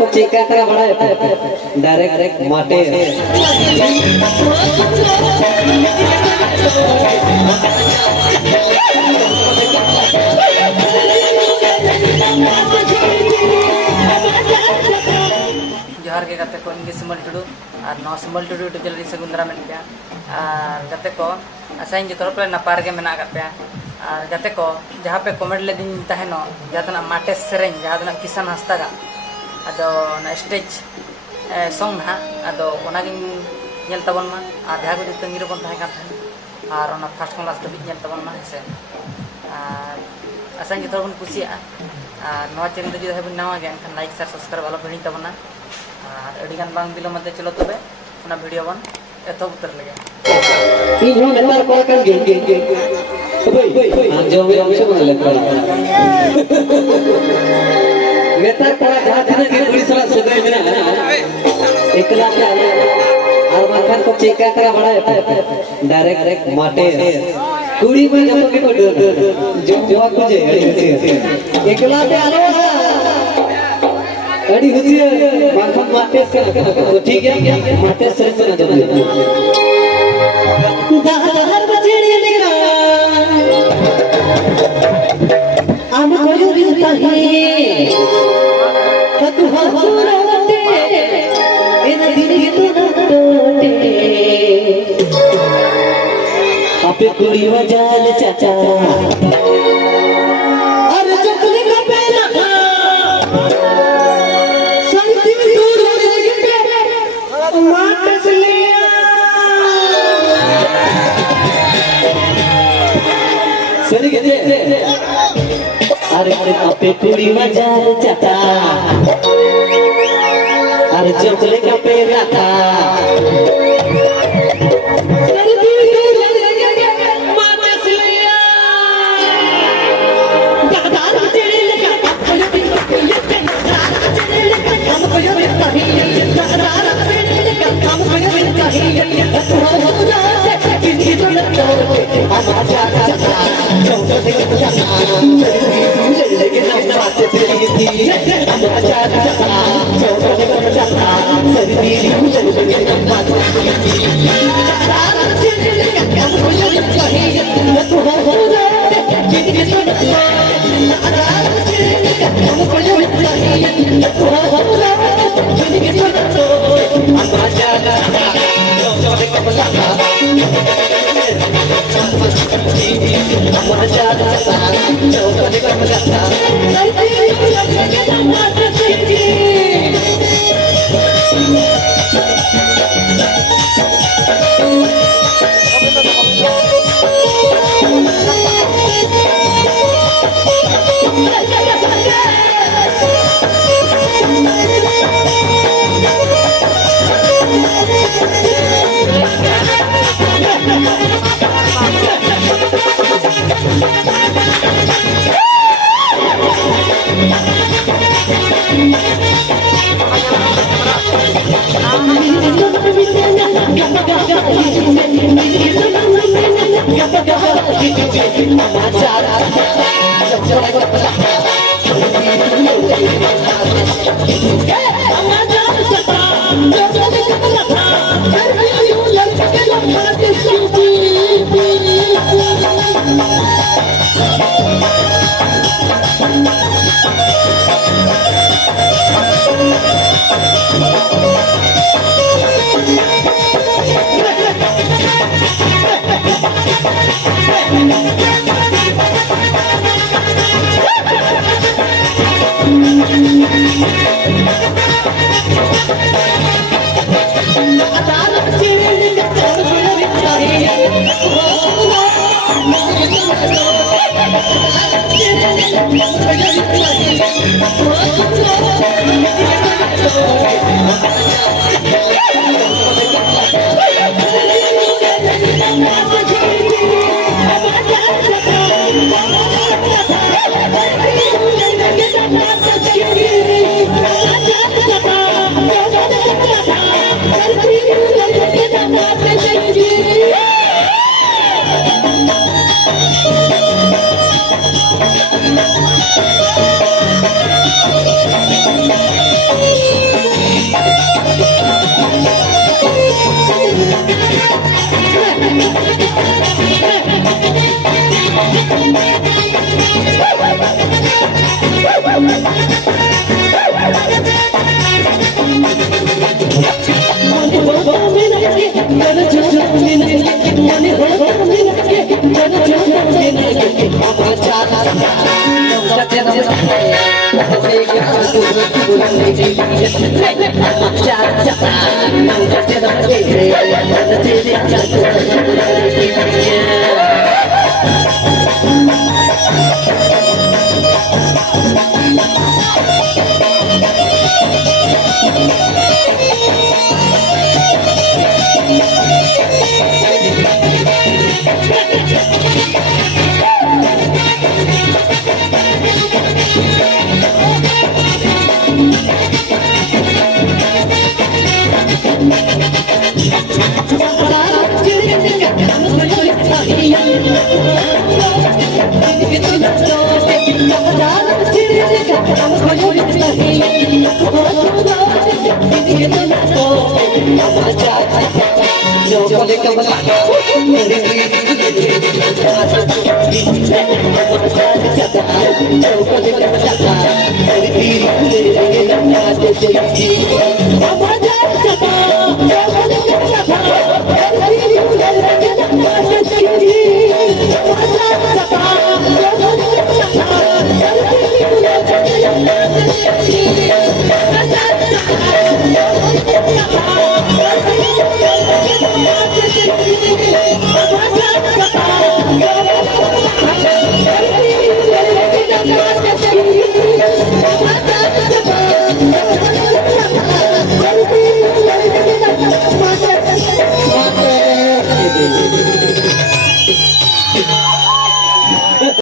को चिका तरह बड़ा डायरेक्ट माटे जोहार के गाते को इनके सिमल टुडू और नौ सिमल टुडू जल्दी से गुंदरा में पे और गाते को असाइन जो तरफ नपार के मेना पे और गाते को जहाँ पे कमेंट ले दिन तहनो जहाँ माटे सेरें जहाँ किसान हस्ता अदो स्टेज सॉन्ग ना अदो नेल तबन मा और जहाँ को तंगी बन तहन और फर्स्ट क्लास दबिज नेल तबन मा से असाइन जो बन कुसिया और नवा चैनल जो है नवा गया एनखान लाइक शेयर सब्सक्राइब आलो हिड़ी तबना और अडिगान बांग बिलो मते चलो तबे ओना वीडियो बन एतो उतर लगे इन हो नेतार कॉल कर गे भाई जो भी हमसे बोल ले नेतार कोड़ा जहां जहां के बड़ी सारा सगाई मेरा एकला के और माखन को चेक करा बड़ा डायरेक्ट माटे कुड़ी में जब के को जो कुछ एकला पे आलो अड़ी हुसी माखन माटे से ठीक है माटे से ना जब दाहर बचड़ी निकरा आम कोयो रिता है तू हसुरते इन दिन तो न टोटे आपे कुड़ी वजाल चाचा अरे चकली का पहला संति में दूर होने के माट से लिया सही कहते अरे आपे कुड़ी वजाल चाचा अरे चकली का पहला था Thank you. Thank you.